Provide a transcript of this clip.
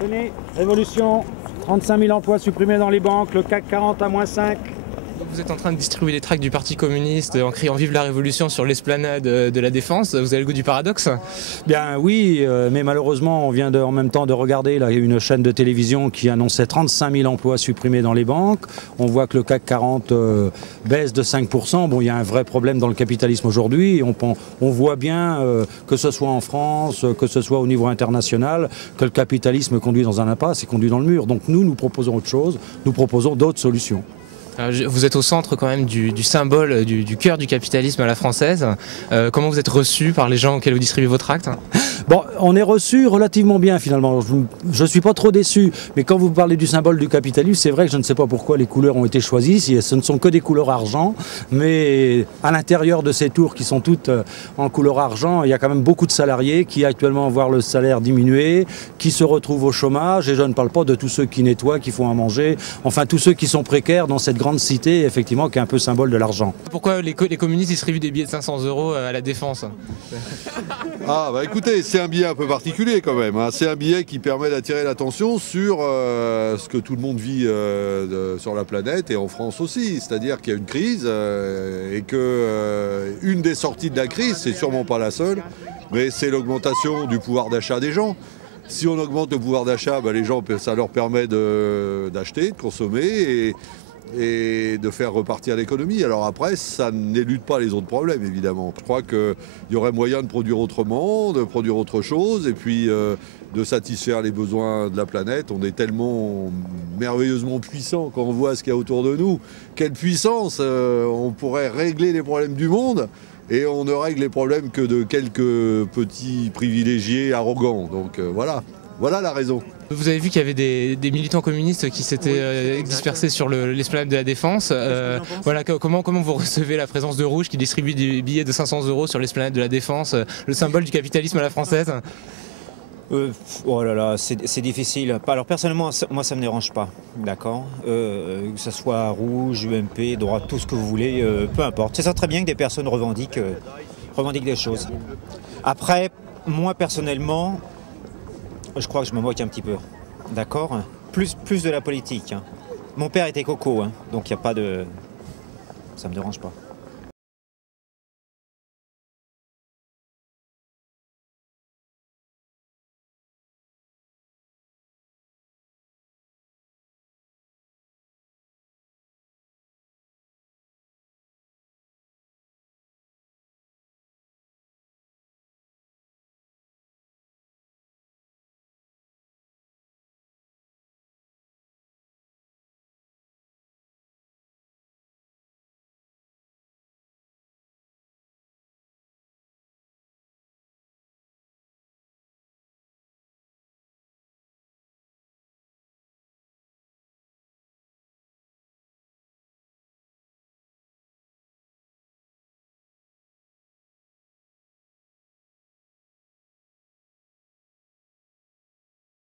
Tenez, révolution, 35 000 emplois supprimés dans les banques, le CAC 40 à -5. Vous êtes en train de distribuer des tracts du Parti communiste en criant Vive la Révolution sur l'esplanade de la Défense. Vous avez le goût du paradoxe? Bien oui, mais malheureusement on vient en même temps de regarder là, une chaîne de télévision qui annonçait 35 000 emplois supprimés dans les banques. On voit que le CAC 40 baisse de 5%. Bon, il y a un vrai problème dans le capitalisme aujourd'hui. On voit bien, que ce soit en France, que ce soit au niveau international, que le capitalisme conduit dans un impasse et conduit dans le mur. Donc nous proposons autre chose, nous proposons d'autres solutions. Vous êtes au centre quand même du symbole, du cœur du capitalisme à la française. Comment vous êtes reçu par les gens auxquels vous distribuez vos tracts? Bon, on est reçu relativement bien finalement. Je ne suis pas trop déçu. Mais quand vous parlez du symbole du capitalisme, c'est vrai que je ne sais pas pourquoi les couleurs ont été choisies. Ce ne sont que des couleurs argent. Mais à l'intérieur de ces tours qui sont toutes en couleur argent, il y a quand même beaucoup de salariés qui actuellement voient le salaire diminuer, qui se retrouvent au chômage. Et je ne parle pas de tous ceux qui nettoient, qui font à manger. Enfin, tous ceux qui sont précaires dans cette grande cité, effectivement, qui est un peu symbole de l'argent. Pourquoi les communistes distribuent des billets de 500 € à la Défense? Ah bah écoutez, c'est un billet un peu particulier quand même, hein. C'est un billet qui permet d'attirer l'attention sur ce que tout le monde vit sur la planète et en France aussi. C'est-à-dire qu'il y a une crise et que une des sorties de la crise, c'est sûrement pas la seule, mais c'est l'augmentation du pouvoir d'achat des gens. Si on augmente le pouvoir d'achat, bah les gens, ça leur permet d'acheter, de consommer et de faire repartir l'économie. Alors après, ça n'élude pas les autres problèmes, évidemment. Je crois qu'il y aurait moyen de produire autrement, de produire autre chose, et puis de satisfaire les besoins de la planète. On est tellement merveilleusement puissant quand on voit ce qu'il y a autour de nous. Quelle puissance! On pourrait régler les problèmes du monde, et on ne règle les problèmes que de quelques petits privilégiés arrogants. Donc voilà la raison. Vous avez vu qu'il y avait des militants communistes qui s'étaient dispersés sur l'esplanade de la Défense. Voilà, comment vous recevez la présence de Rouge qui distribue des billets de 500 € sur l'esplanade de la Défense, le symbole du capitalisme à la française? Oh là là, c'est difficile. Alors personnellement, moi ça me dérange pas, d'accord. Que ce soit rouge, UMP, droite, tout ce que vous voulez, peu importe. C'est ça très bien que des personnes revendiquent des choses. Après, moi personnellement, je crois que je me moque un petit peu, d'accord. Plus de la politique, hein. Mon père était coco, hein, donc il n'y a pas de... Ça me dérange pas.